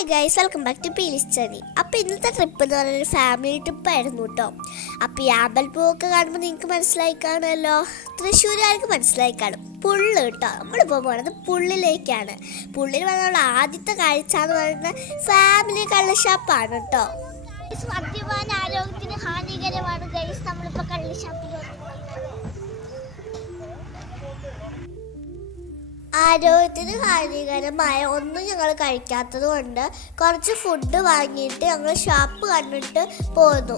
Hi guys welcome back to പീലിസ് ചനി അപ്പോൾ ഇന്നത്തെ ട്രിപ്പ് എന്ന് പറയുന്നത് ഫാമിലി ട്രിപ്പായിരുന്നു കേട്ടോ അപ്പോൾ ഈ ആമ്പൽപ്പൂവൊക്കെ കാണുമ്പോൾ നിങ്ങൾക്ക് മനസ്സിലായി കാണുമല്ലോ? തൃശ്ശൂരുകാർക്ക് മനസ്സിലായി കാണും. പുള്ള് കേട്ടോ നമ്മളിപ്പോൾ പോകുന്നത് പുള്ളിലേക്കാണ്. പുള്ളിൽ വന്നുള്ള ആദ്യത്തെ കാഴ്ച എന്ന് പറയുന്നത് ഫാമിലി കള്ളഷാപ്പാണ് കേട്ടോ മദ്യപാന ആരോഗ്യത്തിന് ആരോഗ്യത്തിന് ഹാനികരമായ ഒന്നും ഞങ്ങൾ കഴിക്കാത്തത് കൊണ്ട് കുറച്ച് ഫുഡ് വാങ്ങിയിട്ട് ഞങ്ങൾ ഷാപ്പ് കണ്ടിട്ട് പോന്നു.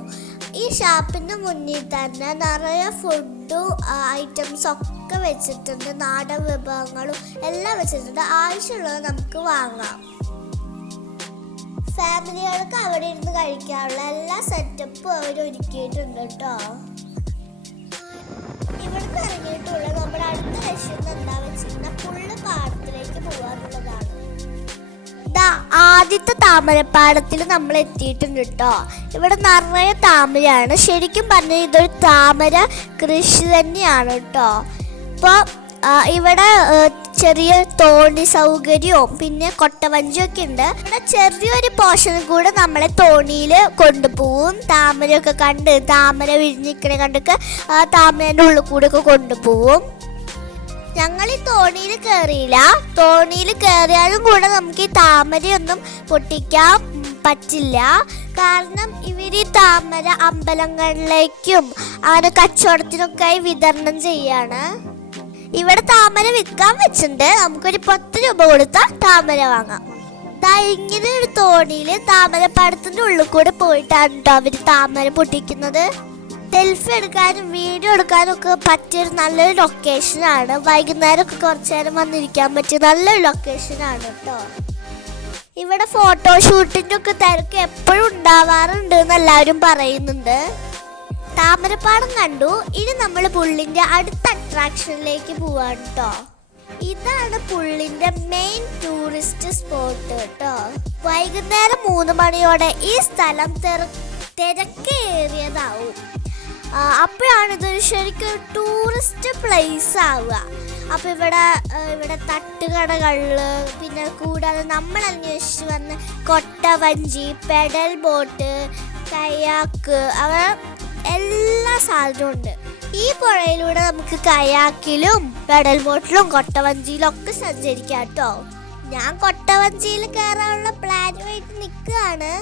ഈ ഷാപ്പിന്റെ മുന്നിൽ തന്നെ നിറയെ ഫുഡും ഐറ്റംസ് ഒക്കെ വെച്ചിട്ടുണ്ട്. നാടൻ വിഭവങ്ങളും എല്ലാം വെച്ചിട്ടുണ്ട്. ആവശ്യമുള്ളത് നമുക്ക് വാങ്ങാം. ഫാമിലികൾക്ക് അവിടെ ഇരുന്ന് കഴിക്കാനുള്ള എല്ലാ സെറ്റപ്പും അവർ ഒരുക്കിയിട്ടുണ്ട് കേട്ടോ ഇവിടുന്ന് ഇറങ്ങിയിട്ടുള്ള നമ്മുടെ അടുത്ത ലക്ഷ്യം എന്താ വെച്ചിട്ടുണ്ടെങ്കിൽ പുള്ള് പാടത്തിലേക്ക് പോകാനുള്ളതാണ്. ആദ്യത്തെ താമരപ്പാടത്തിൽ നമ്മൾ എത്തിയിട്ടുണ്ട് കേട്ടോ. ഇവിടെ നിറയെ താമരയാണ്. ശരിക്കും പറഞ്ഞാൽ ഇതൊരു താമര കൃഷി തന്നെയാണ് കേട്ടോ. അപ്പോൾ ഇവിടെ ചെറിയ തോണി സൗകര്യവും പിന്നെ കൊട്ടവഞ്ചിയും ഒക്കെ ഉണ്ട് ചെറിയൊരു പോർഷൻ കൂടെ നമ്മളെ തോണിയിൽ കൊണ്ടുപോകും താമരയൊക്കെ കണ്ട് താമര വിരിഞ്ഞിക്കണ കണ്ടൊക്കെ ആ താമരേന്റെ ഉള്ളിൽ കൂടെ ഒക്കെ കൊണ്ടുപോകും ഞങ്ങൾ ഈ തോണിയിൽ കയറിയില്ല തോണിയിൽ കയറിയാലും കൂടെ നമുക്ക് ഈ താമരയൊന്നും പൊട്ടിക്കാൻ പറ്റില്ല. കാരണം ഇവർ ഈ താമര അമ്പലങ്ങളിലേക്കും അങ്ങനെ കച്ചവടത്തിനൊക്കെയായി വിതരണം ചെയ്യാണ്. ഇവിടെ താമര വിൽക്കാൻ വെച്ചിട്ടുണ്ട്. നമുക്കൊരു പത്ത് രൂപ കൊടുത്താൽ താമര വാങ്ങാം. ഇങ്ങനെ ഒരു തോണിയിൽ താമരപ്പാടത്തിന്റെ ഉള്ളിൽ കൂടെ പോയിട്ടാണ് കേട്ടോ അവർ താമര പൊട്ടിക്കുന്നത്. സെൽഫി എടുക്കാനും വീഡിയോ എടുക്കാനും ഒക്കെ പറ്റിയൊരു നല്ലൊരു ലൊക്കേഷനാണ് വൈകുന്നേരം ഒക്കെ കുറച്ചു നേരം വന്നിരിക്കാൻ പറ്റിയ നല്ലൊരു ലൊക്കേഷനാണ് കേട്ടോ ഇവിടെ ഫോട്ടോഷൂട്ടിന്റെ ഒക്കെ തിരക്ക് എപ്പോഴും ഉണ്ടാവാറുണ്ട് എന്ന് എല്ലാവരും പറയുന്നുണ്ട്. താമരപ്പാടം കണ്ടു. ഇനി നമ്മൾ പുള്ളിന്റെ അടുത്ത അട്രാക്ഷനിലേക്ക് പോവാണ് കേട്ടോ ഇതാണ് പുള്ളിന്റെ മെയിൻ ടൂറിസ്റ്റ് സ്പോട്ട് കേട്ടോ വൈകുന്നേരം മൂന്ന് മണിയോടെ ഈ സ്ഥലം തിര- തിരക്കേറിയതാവും. അപ്പോഴാണ് ഇതൊരു ശരിക്കും ടൂറിസ്റ്റ് പ്ലേസ് ആവുക. അപ്പോൾ ഇവിടെ ഇവിടെ തട്ടുകടകളിൽ പിന്നെ കൂടാതെ നമ്മൾ അന്വേഷിച്ച് വന്ന കൊട്ടവഞ്ചി പെഡൽ ബോട്ട് കയാക്ക് അങ്ങനെ എല്ലാ സാധനവും ഉണ്ട്. ഈ പുഴയിലൂടെ നമുക്ക് കയാക്കിലും പെഡൽ ബോട്ടിലും കൊട്ടവഞ്ചിയിലും ഒക്കെ സഞ്ചരിക്കാം കേട്ടോ. ഞാൻ കൊട്ടവഞ്ചിയിൽ കയറാനുള്ള പ്ലാനുമായിട്ട് നിൽക്കുകയാണ്.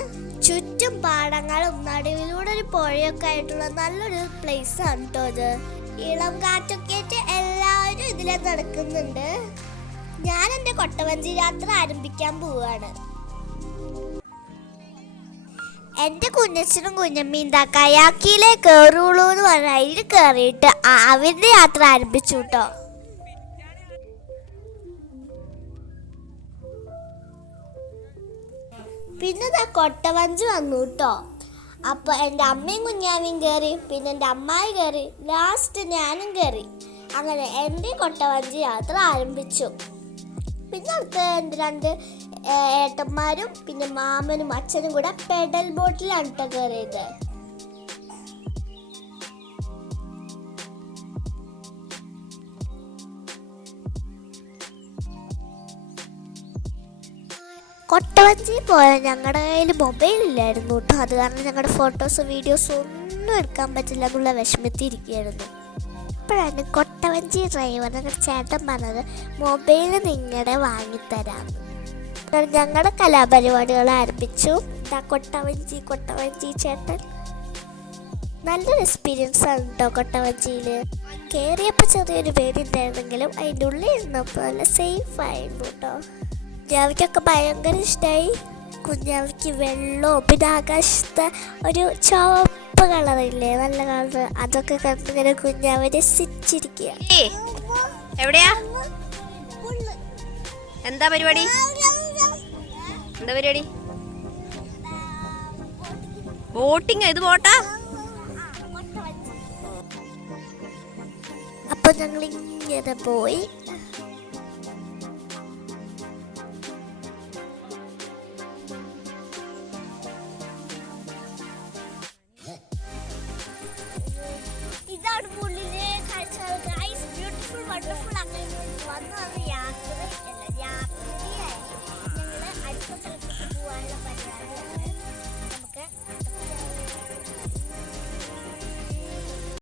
ചുറ്റും പാടങ്ങളും നടുവിലൂടെ ഒരു പുഴയൊക്കെ ആയിട്ടുള്ള നല്ലൊരു പ്ലേസ് ആണ് കേട്ടോ ഇത്. ഇളം കാറ്റൊക്കെ ആയിട്ട് എല്ലാവരും ഇതിലെ നടക്കുന്നുണ്ട്. ഞാൻ എന്റെ കൊട്ടവഞ്ചി യാത്ര ആരംഭിക്കാൻ പോവുകയാണ്. എന്റെ കുഞ്ഞച്ഛനും കുഞ്ഞമ്മയും എന്താ കയാക്കിയിലേ കയറുള്ളൂ എന്ന് പറഞ്ഞ അതിൽ കയറിയിട്ട് അ- അവരുടെ യാത്ര ആരംഭിച്ചു കേട്ടോ പിന്നെ ഇതാ കൊട്ടവഞ്ചി വന്നു കേട്ടോ അപ്പോൾ എന്റെ അമ്മയും കുഞ്ഞാമയും കയറി പിന്നെ എന്റെ അമ്മായി കയറി ലാസ്റ്റ് ഞാനും കയറി അങ്ങനെ എന്റെ കൊട്ടവഞ്ചി യാത്ര ആരംഭിച്ചു. പിന്നെ അടുത്ത് രണ്ട് ഏട്ടന്മാരും പിന്നെ മാമനും അച്ഛനും കൂടെ പെഡൽ ബോട്ടിലാണ് കേട്ടോ കയറിയത് കൊട്ടവഞ്ചി പോയ ഞങ്ങളുടെ കയ്യിൽ മൊബൈൽ ഇല്ലായിരുന്നു കേട്ടോ അത് കാരണം ഞങ്ങളുടെ ഫോട്ടോസ് വീഡിയോസ് ഒന്നും എടുക്കാൻ പറ്റില്ല. എന്നുള്ള വിഷമത്തിരിക്കുകയായിരുന്നു ഇപ്പോഴാണ് കൊട്ടവഞ്ചി ഡ്രൈവർ ഞങ്ങളുടെ ചേട്ടൻ പറഞ്ഞത് മൊബൈൽ നിങ്ങളുടെ വാങ്ങിത്തരാം ഞങ്ങളുടെ കലാപരിപാടികൾ ആരംഭിച്ചു. കൊട്ടവഞ്ചി കൊട്ടവഞ്ചി ചേട്ടൻ. നല്ലൊരു എക്സ്പീരിയൻസ് ആണ് കേട്ടോ കൊട്ടവഞ്ചിയിൽ കയറിയപ്പോൾ ചെറിയൊരു പേരുണ്ടായിരുന്നെങ്കിലും അതിന്റെ ഉള്ളിൽ ഇരുന്നപ്പോൾ നല്ല സേഫ് ആയിരുന്നു കേട്ടോ കുഞ്ഞാവിക്കൊക്കെ ഭയങ്കര ഇഷ്ടമായി കുഞ്ഞാവിക്ക് വെള്ളവും പിന്നെ ആകാശത്തെ ഒരു ചുവപ്പ് കളറില്ലേ നല്ല കളർ അതൊക്കെ കണ്ടിങ്ങനെ കുഞ്ഞാവ് രസിച്ചിരിക്കുക എവിടെയാ? എന്താ പരിപാടി? എന്താ പരിപാടി? ബോട്ടിങ് ഇത് ബോട്ടാ അപ്പൊ ഞങ്ങൾ ഇങ്ങനെ പോയി.